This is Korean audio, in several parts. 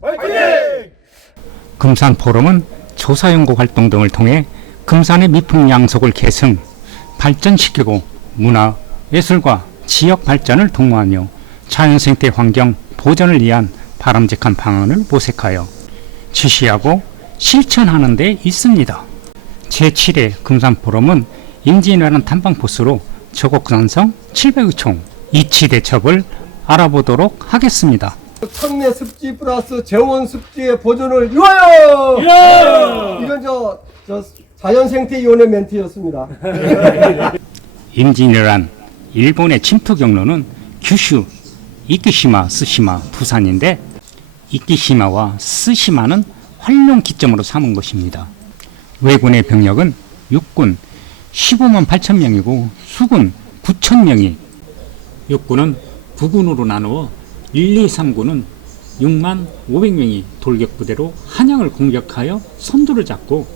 화이팅! 금산포럼은 조사연구 활동 등을 통해 금산의 미풍 양속을 계승, 발전시키고 문화, 예술과 지역 발전을 도모하며 자연생태 환경 보전을 위한 바람직한 방안을 모색하여 지시하고 실천하는 데 있습니다. 제7회 금산포럼은 임진왜란 탐방 코스로 저곡산성 700의 총 이치 대첩을 알아보도록 하겠습니다. 청내 습지 플러스 정원 습지의 보존을 위하여! 이건 저 자연생태위원회 멘트였습니다. 임진왜란 일본의 침투 경로는 규슈, 이키시마, 스시마, 부산인데 이키시마와 스시마는 활용 기점으로 삼은 것입니다. 왜군의 병력은 육군 15만 8천 명이고 수군 9천 명이, 육군은 9군으로 나누어 1, 2, 3군은 6만 500명이 돌격부대로 한양을 공격하여 선두를 잡고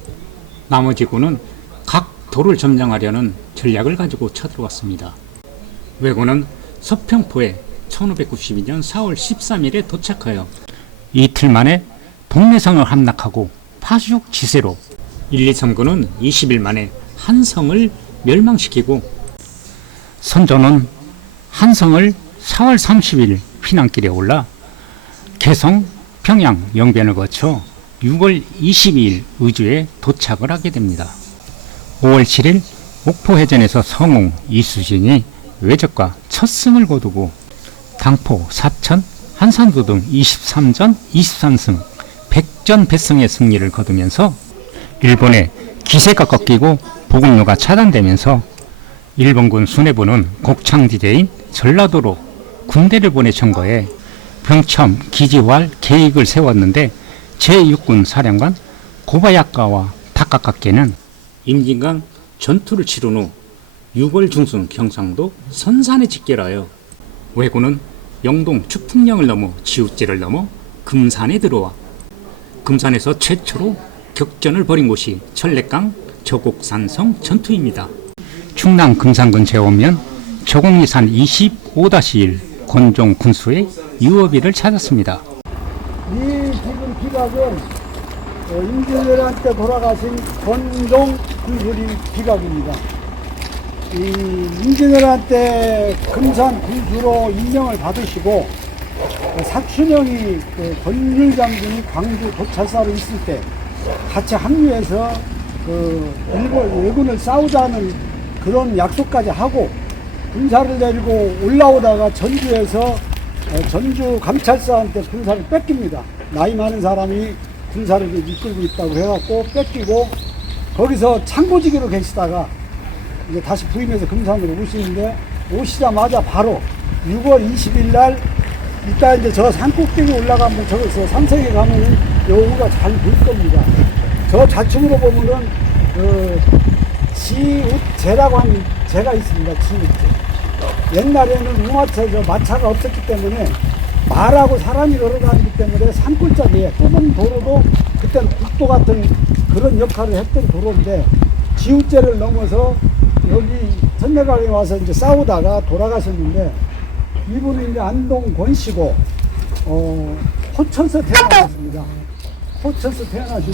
나머지 군은 각 도를 점령하려는 전략을 가지고 쳐들어왔습니다. 왜군은 서평포에 1592년 4월 13일에 도착하여 이틀 만에 동래성을 함락하고 파수적 지세로 1, 2, 3군은 20일 만에 한성을 멸망시키고 선조는 한성을 4월 30일 피난길에 올라 개성, 평양, 영변을 거쳐 6월 22일 의주에 도착을 하게 됩니다. 5월 7일 옥포해전에서 성웅, 이수진이 외적과 첫 승을 거두고 당포, 사천, 한산도 등 23전, 23승, 100전 백승의 승리를 거두면서 일본의 기세가 꺾이고 보급로가 차단되면서 일본군 수뇌부는 곡창지대인 전라도로 군대를 보내 청거해 병첨, 기지화할 계획을 세웠는데 제6군 사령관 고바야카와 다카카케는 임진강 전투를 치른 후 6월 중순 경상도 선산에 집결하여 왜군은 영동 추풍령을 넘어 지우째를 넘어 금산에 들어와 금산에서 최초로 격전을 벌인 곳이 천례강 저곡산성 전투입니다. 충남 금산군 제오면 저곡리산 25-1 권종 군수의 유업일을 찾았습니다. 이 지금 기각은 임진왜란 때 돌아가신 권종 군수의 기각입니다. 이 임진왜란 때 금산 군수로 임명을 받으시고 사춘형이 권율 장군이 광주 도찰사로 있을 때 같이 합류해서 일본 왜군을 싸우자는 그런 약속까지 하고 군사를 데리고 올라오다가 전주에서 전주 감찰사한테 군사를 뺏깁니다. 나이 많은 사람이 군사를 이끌고 있다고 해갖고 뺏기고 거기서 창고지기로 계시다가 이제 다시 부임해서 금산으로 오시는데 오시자마자 바로 6월 20일 날 이따 이제 저 산꼭대기 올라가면 저기서 삼성에 가면은 여우가 잘 보일 겁니다. 저 좌측으로 보면은 지우제라고 하는 제가 있습니다. 지우제. 옛날에는 우마차, 마차가 없었기 때문에 말하고 사람이 걸어다니기 때문에 산골짜기에 좁은 도로도 그때는 국도 같은 그런 역할을 했던 도로인데 지우제를 넘어서 여기 전내강에 와서 이제 싸우다가 돌아가셨는데 이분은 이제 안동 권씨고 호천서 태어나셨습니다. 호천서 태어나시고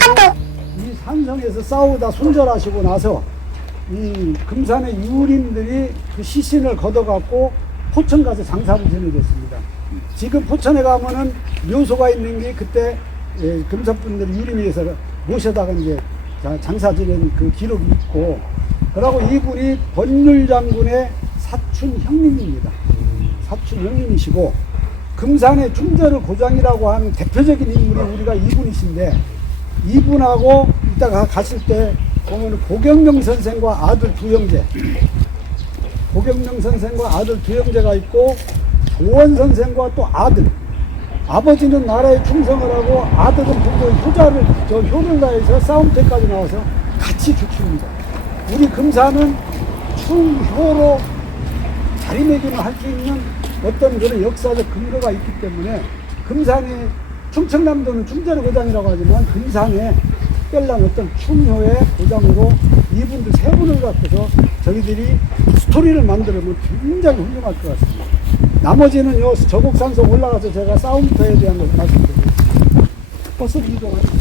이 산성에서 싸우다 순절하시고 나서 이 금산의 유림들이 그 시신을 걷어갖고 포천 가서 장사를 지내겠습니다. 지금 포천에 가면은 묘소가 있는 게 그때 금산분들이 유림에서 모셔다가 이제 장사 지낸 그 기록이 있고, 그러고 이분이 권율 장군의 사촌 형님입니다. 사촌 형님이시고 금산의 충전을 고장이라고 하는 대표적인 인물이 우리가 이분이신데, 이분하고 이따가 가실 때 보면 고경명 선생과 아들 두 형제, 고경명 선생과 아들 두 형제가 있고 조원 선생과 또 아들, 아버지는 나라에 충성을 하고 아들은 보고 효를 다해서 싸움터까지 나와서 같이 죽습니다. 우리 금산은 충효로 자리매김을 할 수 있는 어떤 그런 역사적 근거가 있기 때문에 금산의 충청남도는 충전의 고장이라고 하지만 금산에 특별한 어떤 충효의 고장으로 이분들 세 분을 갖고서 저희들이 스토리를 만들면 굉장히 훌륭할 것 같습니다. 나머지는 요 저곡산성 올라가서 제가 싸움터에 대한 것을 말씀드리겠습니다. 버스로 이동합니다.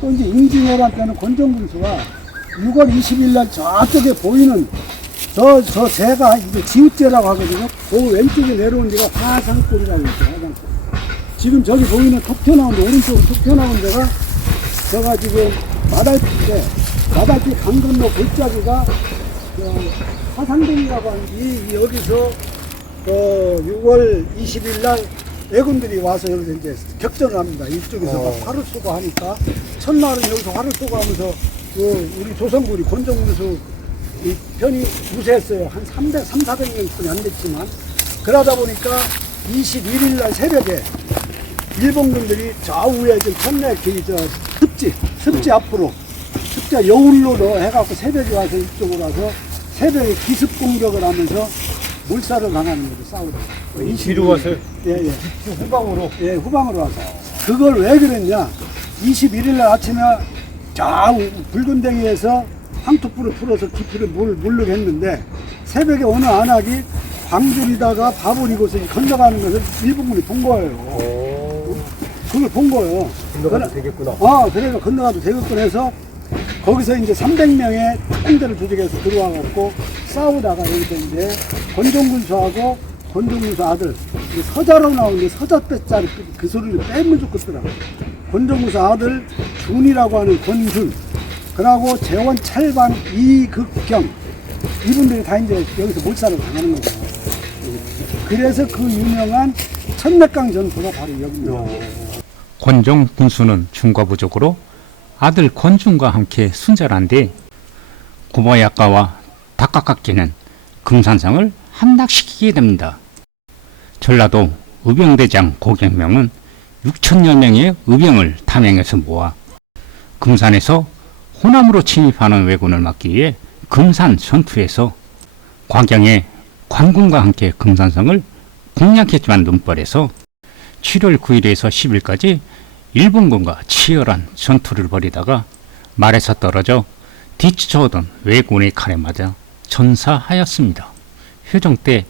또 이제 임진왜란 때는 권정군수가 6월 20일 날 저쪽에 보이는 저 제가 이제 지읒제라고 하거든요. 그 왼쪽에 내려온 데가 화산골이라고 있어요. 화산골. 지금 저기 보이는 톡 튀어나온 데, 오른쪽으로 톡 튀어나온 데가 제가 지금 마달피인데, 마달피 강 건너 골짜기가 화산동이라고 하는데, 여기서 6월 20일 날 왜군들이 와서 여기서 이제 격전을 합니다. 이쪽에서 막 활을 쏘고 하니까 첫날은 여기서 활을 쏘고 하면서 우리 조선군이 권정군수 이 편이 우세했어요. 한 400명뿐이 안 됐지만, 그러다 보니까 21일 날 새벽에 일본군들이 좌우에 좀 천내길 습지 앞으로 습지가 여울로 해갖고 새벽에 와서 이쪽으로 와서 새벽에 기습 공격을 하면서 몰살을 당하는 거죠. 싸우다가. 뒤로 가서요? 예. 후방으로. 예, 후방으로 와서. 그걸 왜 그랬냐? 21일 날 아침에 좌우 붉은 댕이에서 황토불을 풀어서 깊이를 물르게 했는데, 새벽에 어느 안악이 광주리다가 밥을 입고서 건너가는 것을 일본군이 본 거예요. 그걸 본 거예요. 건너가도 되겠구나. 그래서 건너가도 되겠구나 해서 거기서 이제 300명의 총대를 조직해서 들어와갖고 싸우다가 여기서 이제 권정군수하고 권정군수 아들, 서자로 나오는데 서자 빼자를 그 소리를 빼면 좋겠더라고요. 권정군수 아들 준이라고 하는 권준, 그러고 재원 찰방 이극경, 이분들이 다 이제 여기서 몰살을 당하는 거죠. 그래서 그 유명한 천맥강 전투가 바로 여기입니다. 권정 군수는 중과부족으로 아들 권준과 함께 순절한 뒤 고보야가와 닭가깝기는 금산성을 함락시키게 됩니다. 전라도 의병대장 고경명은 6천여 명의 의병을 탐행해서 모아 금산에서 호남으로 침입하는 왜군을 막기 위해 금산 전투에서 과경의 관군과 함께 금산성을 공략했지만 눈벌에서 7월 9일에서 10일까지 일본군과 치열한 전투를 벌이다가 말에서 떨어져 뒤쫓아오던 왜군의 칼에 맞아 전사하였습니다. 효정 때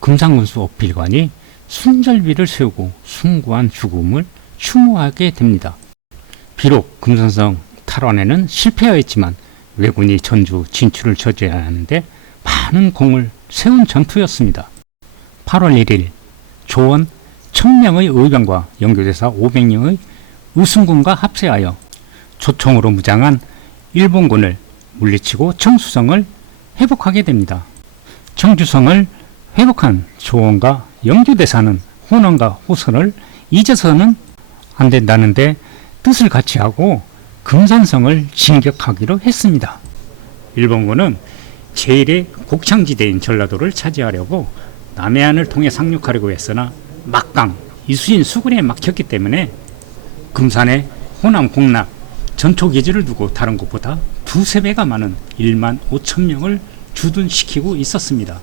금산군수 어필관이 순절비를 세우고 숭고한 죽음을 추모하게 됩니다. 비록 금산성 탈환에는 실패하였지만 왜군이 전주 진출을 저지해야 하는데 많은 공을 세운 전투였습니다. 8월 1일 조원 1000명의 의병과 영교대사 500명의 우승군과 합세하여 조총으로 무장한 일본군을 물리치고 청수성을 회복하게 됩니다. 청주성을 회복한 조원과 영교대사는 호남과 호선을 잊어서는 안 된다는데 뜻을 같이 하고 금산성을 진격하기로 했습니다. 일본군은 제1의 곡창지대인 전라도를 차지하려고 남해안을 통해 상륙하려고 했으나 막강, 이수인 수군에 막혔기 때문에 금산에 호남 공락 전초기지를 두고 다른 곳보다 두세 배가 많은 1만 5천 명을 주둔시키고 있었습니다.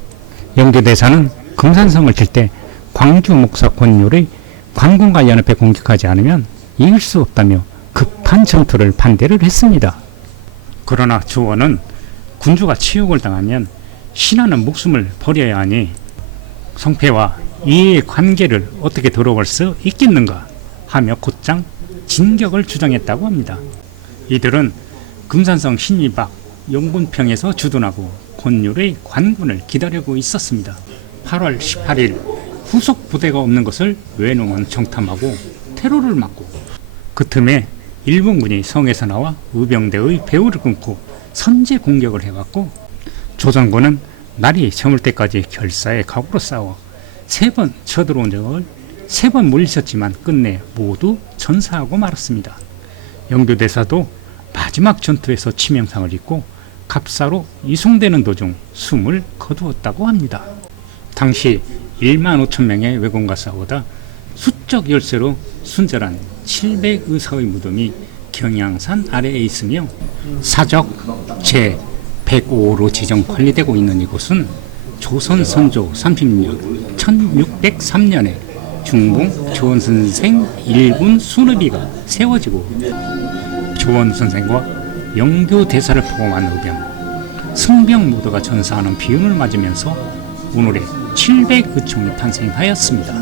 영교대사는 금산성을 칠 때 광주 목사 권율의 관군과 연합해 공격하지 않으면 이길 수 없다며 급한 전투를 반대를 했습니다. 그러나 조원은 군주가 치욕을 당하면 신하는 목숨을 버려야 하니 성패와 이의 관계를 어떻게 들어볼 수 있겠는가 하며 곧장 진격을 주장했다고 합니다. 이들은 금산성 신이 밖 영군평에서 주둔하고 권율의 관군을 기다리고 있었습니다. 8월 18일 후속 부대가 없는 것을 외농은 정탐하고 테러를 막고 그 틈에 일본군이 성에서 나와 의병대의 배후를 끊고 선제 공격을 해왔고 조선군은 날이 저물 때까지 결사의 각오로 싸워 3번 쳐들어온 적을 3번 물리쳤지만 끝내 모두 전사하고 말았습니다. 영교대사도 마지막 전투에서 치명상을 입고 갑사로 이송되는 도중 숨을 거두었다고 합니다. 당시 1만 5천 명의 왜군과 싸우다 수적 열세로 순절한 700의사의 무덤이 경양산 아래에 있으며 사적 제105호로 지정 관리되고 있는 이곳은 조선 선조 30년 1603년에 중봉 조원선생 1군 수르비가 세워지고 조원선생과 영교대사를 포함한 의병, 승병 모두가 전사하는 비운을 맞으면서 오늘의 700의총이 탄생하였습니다.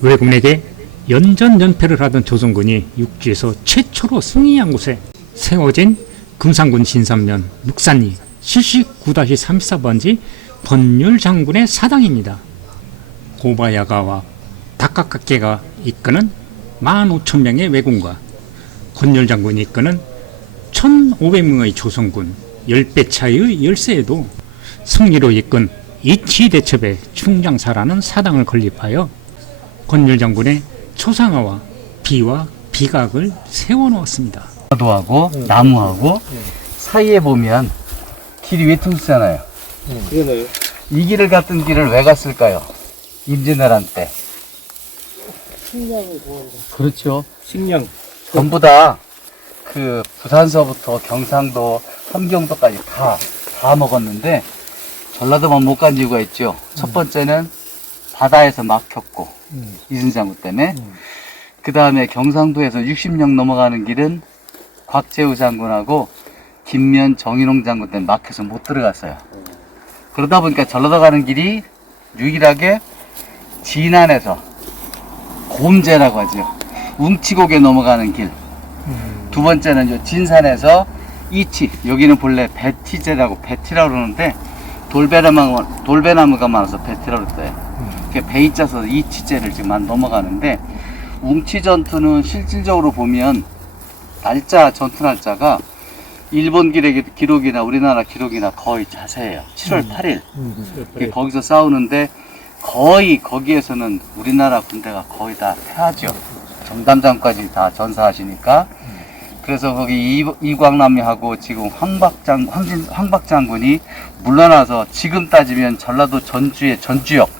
왜군에게 연전연패를 하던 조선군이 육지에서 최초로 승리한 곳에 세워진 금산군 신산면 묵산리 실식 9-34번지 권율장군의 사당입니다. 고바야가와 다카카케가 이끄는 15,000명의 왜군과 권율장군이 이끄는 1,500명의 조선군 10배 차이의 열세에도 승리로 이끈 이치대첩의 충장사라는 사당을 건립하여 권율장군의 초상화와 비와 비각을 세워놓았습니다. 하고 나무하고 사이에 보면 길이 외통수잖아요. 그러네요. 이 길을 갔던 길을 왜 갔을까요? 임진왜란 때. 식량을 구하러. 그렇죠. 식량. 전부 다 그 부산서부터 경상도, 함경도까지 다 먹었는데 전라도만 못 간 이유가 있죠. 첫 번째는 바다에서 막혔고 이순장군 때문에. 그 다음에 경상도에서 60령 넘어가는 길은 곽재우 장군하고 김면 정인홍 장군 때문에 막혀서 못 들어갔어요. 그러다 보니까 전라도 가는 길이 유일하게 진안에서 곰제라고 하죠. 웅치곡에 넘어가는 길. 두 번째는 요 진산에서 이치, 여기는 본래 배티제라고 배티라고 그러는데 돌배나무가 많아서 배티라고 그랬어요. 배이 짜서 이치제를 지금 넘어가는데 웅치 전투는 실질적으로 보면 전투 날짜가 일본 기록이나 우리나라 기록이나 거의 자세해요. 7월 8일. 거기서 싸우는데 거의 거기에서는 우리나라 군대가 거의 다 패하죠. 정담장까지 다 전사하시니까. 그래서 거기 이광남이하고 지금 황박장군이 물러나서 지금 따지면 전라도 전주의 전주역,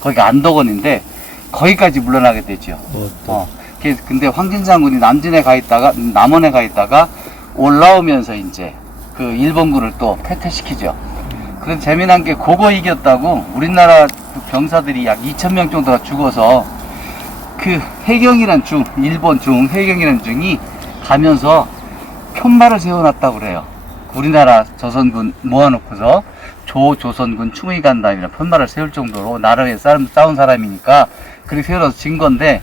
거기가 안덕원인데 거기까지 물러나게 되죠. 근데 황진장군이 남원에 가 있다가 올라오면서 이제 그 일본군을 또 패퇴시키죠. 그래서 재미난 게 그거 이겼다고 우리나라 병사들이 약 2,000명 정도가 죽어서 그 해경이란 일본 해경이란 중이 가면서 편말을 세워놨다고 그래요. 우리나라 조선군 모아놓고서 조선군 충의간담이라는 편말을 세울 정도로 나라에 싸운 사람이니까 그렇게 세워서 진 건데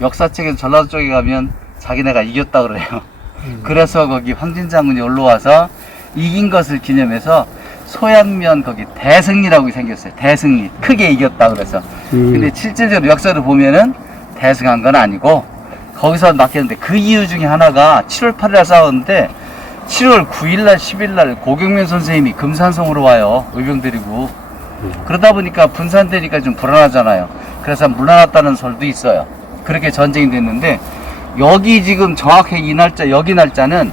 역사책에서 전라도 쪽에 가면 자기네가 이겼다고 그래요. 그래서 거기 황진장군이 올라와서 이긴 것을 기념해서 소양면 거기 대승리라고 생겼어요. 대승리. 크게 이겼다 그래서. 근데 실질적으로 역사를 보면은 대승한 건 아니고 거기서 막혔는데 그 이유 중에 하나가 7월 8일에 싸웠는데 7월 9일날 10일날 고경면 선생님이 금산성으로 와요. 의병 데리고. 그러다 보니까 분산되니까 좀 불안하잖아요. 그래서 물러났다는 설도 있어요. 그렇게 전쟁이 됐는데 여기 지금 정확히 이 날짜, 여기 날짜는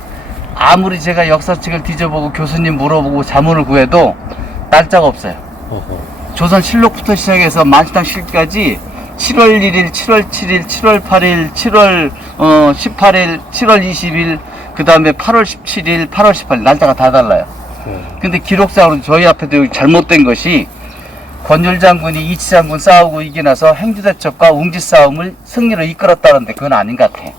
아무리 제가 역사책을 뒤져보고 교수님 물어보고 자문을 구해도 날짜가 없어요. 조선실록부터 시작해서 만시당 실까지 7월 1일, 7월 7일, 7월 8일, 7월 18일, 7월 20일, 그 다음에 8월 17일, 8월 18일 날짜가 다 달라요. 근데 기록상으로 저희 앞에도 잘못된 것이 권율장군이 이치장군 싸우고 이기나서 행주대첩과 웅지 싸움을 승리로 이끌었다는데 그건 아닌 것 같아.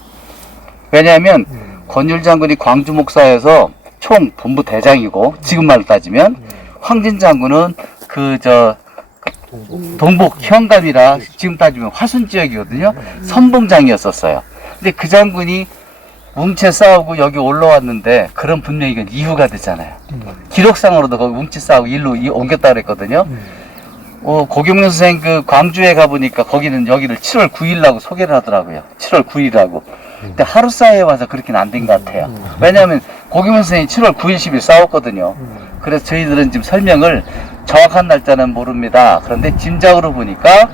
왜냐하면 권율장군이 광주 목사에서 총 본부 대장이고 지금 말로 따지면 황진장군은 동북 현감이라 지금 따지면 화순 지역이거든요. 선봉장이었었어요. 근데 그 장군이 웅채 싸우고 여기 올라왔는데 그런 분명히 이건 이유가 되잖아요. 기록상으로도 거기 웅채 싸우고 일로 옮겼다 그랬거든요. 고경면 선생 그 광주에 가보니까 거기는 여기를 7월 9일이라고 소개를 하더라고요. 7월 9일이라고. 근데 하루 사이에 와서 그렇게는 안 된 것 같아요. 왜냐하면 고경면 선생이 7월 9일, 10일 싸웠거든요. 그래서 저희들은 지금 설명을 정확한 날짜는 모릅니다. 그런데 짐작으로 보니까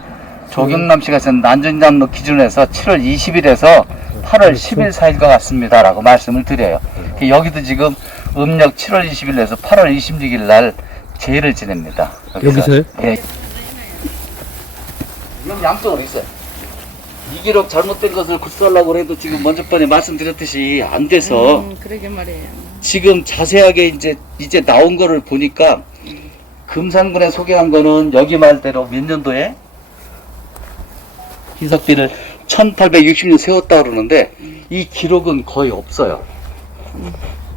조경남 씨가 전 난전장로 기준에서 7월 20일에서 8월 10일 사이일 것 같습니다. 라고 말씀을 드려요. 여기도 지금 음력 7월 20일에서 8월 26일 날 제의를 지냅니다. 여기서요? 예. 이건 양쪽으로 있어요. 이 기록 잘못된 것을 고쳐달라고 해도 지금 먼저 번에 말씀드렸듯이 안 돼서 그러게 말이에요. 지금 자세하게 이제 나온 거를 보니까 금산군에 소개한 거는 여기 말대로 몇 년도에 희석비를 1860년 세웠다 그러는데 이 기록은 거의 없어요.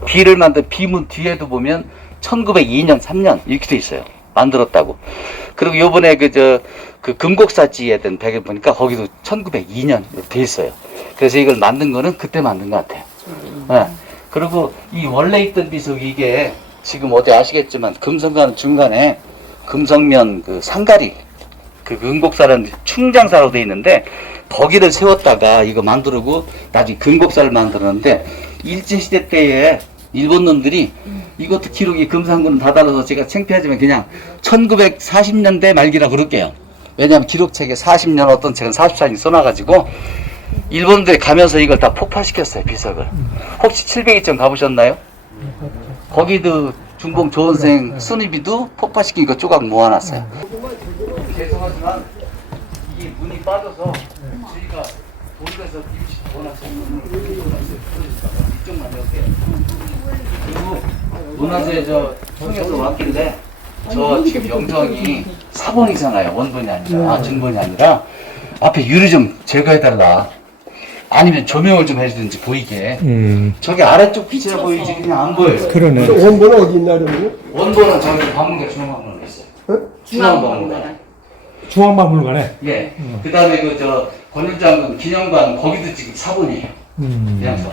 비를 만든 비문 뒤에도 보면 1902년 3년 이렇게 돼 있어요. 만들었다고. 그리고 요번에 그 금곡사지에 된 배경 보니까 거기도 1902년 돼 있어요. 그래서 이걸 만든 거는 그때 만든 것 같아요. 네. 그리고 이 원래 있던 비석이 이게 지금 어디 아시겠지만 금성가는 중간에 금성면 그 상가리 그 금곡사라는 충장사로 돼 있는데 거기를 세웠다가 이거 만들고 나중에 금곡사를 만들었는데 일제시대 때에 일본 놈들이 이것도 기록이 금산군은 다 달라서 제가 창피하지만 그냥 1940년대 말기라 그럴게요. 왜냐하면 기록책에 40년 어떤 책은 44년 써놔가지고 일본들이 가면서 이걸 다 폭파시켰어요. 비석을. 혹시 702점 가보셨나요? 거기도 중공 조원생 순위비도 폭파시킨 거 조각 모아놨어요. 죄송하지만 이게 문이 빠져서 저희가 본에서 임시 원하시는 이쪽만 할게요. 그리고 문화재 통해서 왔길래 저 지금 영정이 4번이잖아요. 원본이 아니라 중본이 아니라 앞에 유리 좀 제거해달라. 아니면 조명을 좀 해주든지 보이게. 저기 아래쪽 빛이 보이지 그냥 안 보여요. 그러네. 원본은 어디 있나 그러면? 원본은 저기 박물관 중앙박물관에 있어요. 중앙박물관. 중앙박물관에. 예. 그 다음에 권율장군 기념관 거기도 지금 4번이에요. 그냥 4번.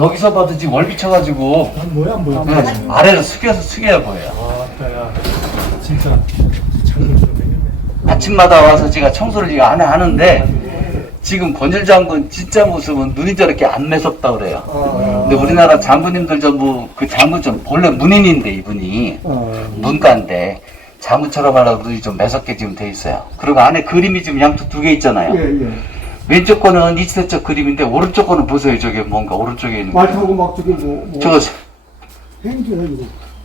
여기서 봐도 지금 월 비쳐가지고 뭐야 뭐야. 아래로 숙여야 보여요. 아따야. 진짜 장난처럼 생겼네. 아침마다 와서 제가 청소를 지금 안 하는데 지금 권율장군 진짜 모습은 눈이 저렇게 안 매섭다 그래요. 근데 우리나라 장군님들 전부 그 장군 좀 원래 문인인데 이분이 문과인데 장군처럼 하려고 눈이 좀 매섭게 지금 돼 있어요. 그리고 안에 그림이 지금 양쪽 두 개 있잖아요. 왼쪽 거는 이치대적 그림인데 오른쪽 거는 보세요. 저게 뭔가 오른쪽에 있는 거. 말 타고 막 저기 저거 행주해 이거.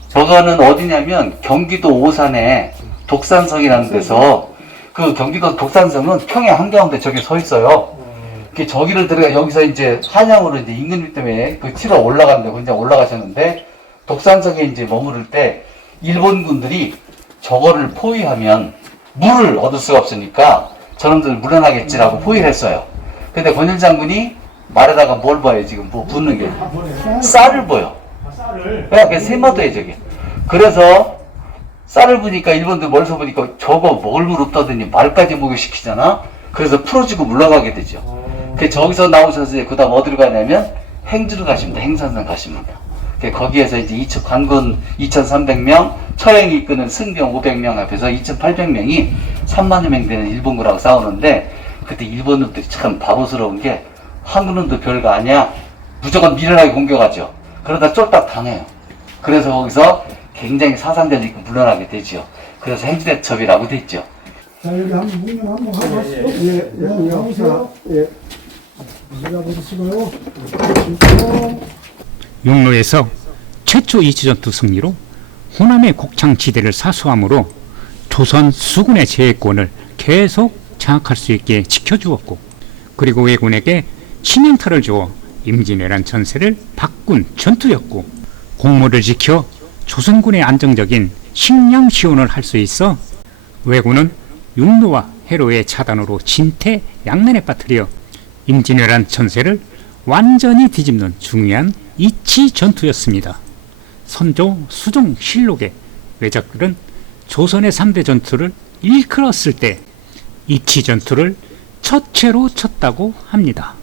저거는 어디냐면 경기도 오산에 독산성이라는 데서 그 경기도 독산성은 평야 한가운데 저기 서 있어요. 그 저기를 들어가 여기서 이제 한양으로 이제 임금님 때문에 그 치러 올라가는데 굉장히 올라가셨는데 독산성에 이제 머무를 때 일본군들이 저거를 포위하면 물을 얻을 수가 없으니까 저놈들 물러나겠지라고 포위를 했어요. 근데 권율 장군이 말에다가 뭘 봐요 지금 뭐 붓는 게 쌀을 보여. 쌀을. 그냥 세마도에 저게. 그래서 쌀을 보니까 일본들 멀리서 보니까 저거 먹을 물 없다더니 말까지 목욕시키잖아. 그래서 풀어주고 물러가게 되죠. 그 저기서 나오셔서 그 다음 어디로 가냐면 행주로 가십니다. 행산산 가십니다. 거기에서 이제 관군 2,300명, 처행이 이끄는 승병 500명 앞에서 2,800명이 3만여 명 되는 일본군하고 싸우는데 그때 일본놈들이 참 바보스러운 게 한국놈도 별거 아니야. 무조건 미련하게 공격하죠. 그러다 쫄딱 당해요. 그래서 거기서 굉장히 사상자를 입고 물러나게 되죠. 그래서 행주대첩이라고 됐죠. 자 여기 한번 묵념 한번 하고 하시죠. 예, 나오세요. 예. 보시고요. 용로에서 최초 이치전투 승리로 호남의 곡창지대를 사수함으로 조선 수군의 제해권을 계속 장악할 수 있게 지켜주었고 그리고 왜군에게 치명타를 주어 임진왜란 전세를 바꾼 전투였고 공모를 지켜 조선군의 안정적인 식량 지원을 할 수 있어 왜군은 육로와 해로의 차단으로 진퇴양난에 빠뜨려 임진왜란 전세를 완전히 뒤집는 중요한 이치 전투였습니다. 선조 수종실록의 외적들은 조선의 3대 전투를 일컬었을 때 이치 전투를 첫째로 쳤다고 합니다.